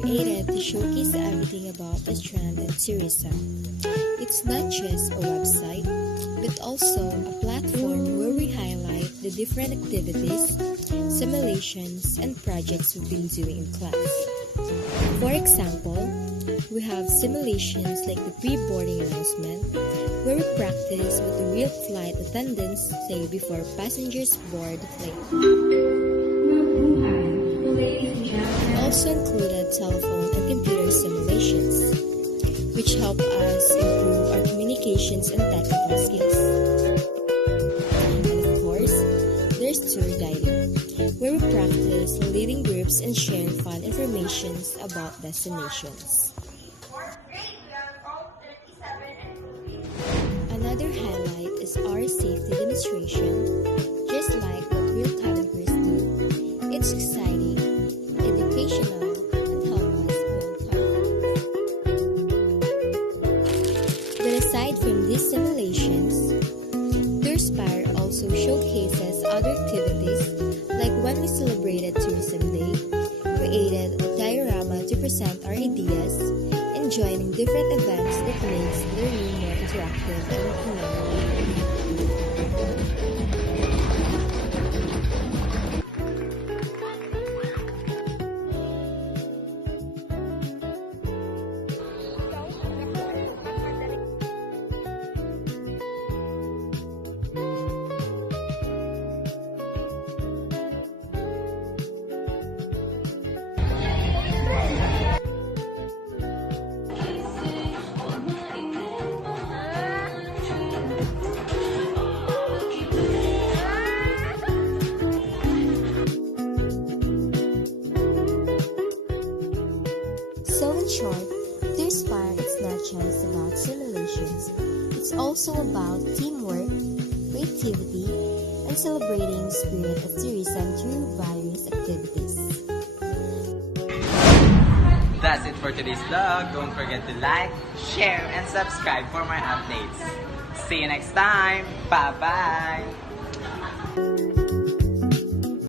created to showcase everything about Astrand and Teresa. It's not just a website, but also a platform where we highlight the different activities, simulations, and projects we've been doing in class. For example, we have simulations like the pre-boarding announcement, where we practice what the real flight attendants say before passengers board the plane. We also included telephone and computer simulations, which help us improve our communications and technical skills. And of course, there's tour guiding, where we practice leading groups and sharing fun information about destinations. Another highlight is our safety demonstration. Just like what real cabin crews do, it's exciting, educational, and help us build confidence. But aside from these simulations, Tourspire also showcases other activities, like when we celebrated Tourism Day, created a diorama to present our ideas, and joining different events that makes learning more interactive and memorable. So in short, Tourspire is not just about simulations, it's also about teamwork, creativity, and celebrating the spirit of tourism through various activities. That's it for today's vlog. Don't forget to like, share, and subscribe for more updates. See you next time. Bye-bye!